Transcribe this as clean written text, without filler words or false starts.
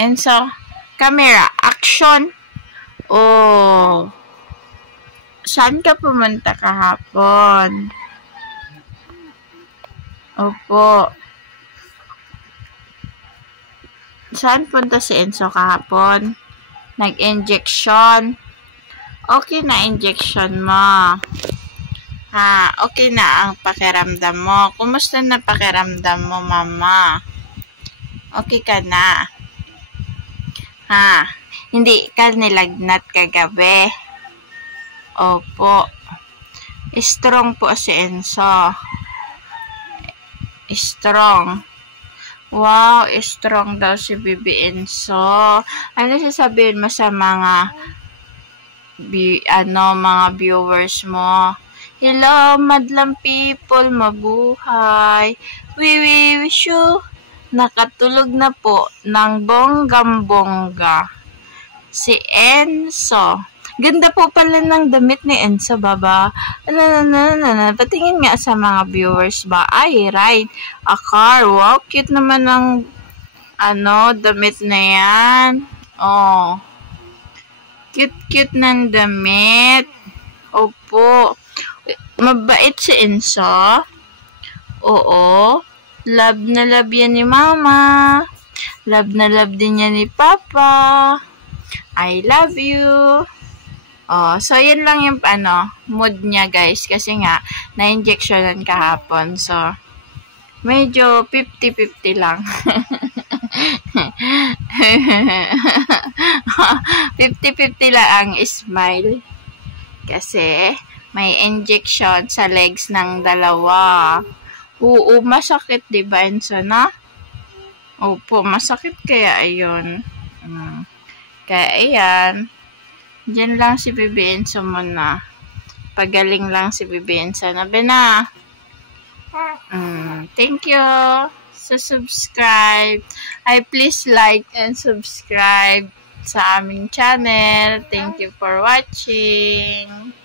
Enzo, camera, action. Oh. Saan ka pumunta kahapon? Opo. Saan punta si Enzo kahapon? Nag-injection. Okay na injection mo. Okay na ang pakiramdam mo. Kumusta na pakiramdam mo, mama? Okay ka na? Hindi ka nilagnat kagabi. Opo. Strong po si Enzo. Strong. Wow, strong daw si Bibi Enzo. Ano sasabihin mo sa mga mga viewers mo? Hello, madlang people, mabuhay. We wish you nakatulog na po ng bonggam-bongga. Si Enzo. Ganda po pala ng damit ni Enzo, baba. Patingin nga sa mga viewers ba? Ay, right. A car. Wow, cute naman ng damit na yan. Oh. Cute ng damit. Opo. Mabait si Enzo. Oo. Love na love yan ni Mama. Love na love din yan ni Papa. I love you. Oh, so yan lang yung mood niya, guys, kasi nga na-injectionan kahapon. So medyo 50-50 lang. 50-50 lang ang smile. Kasi may injection sa legs ng dalawa. Oo, masakit, diba, Enzo, na? Opo, masakit kaya ayun. Kaya ayan. Diyan lang si Bibi Enzo muna. Pagaling lang si Bibi Enzo na na. Thank you sa subscribe. Please like and subscribe sa aming channel. Thank you for watching.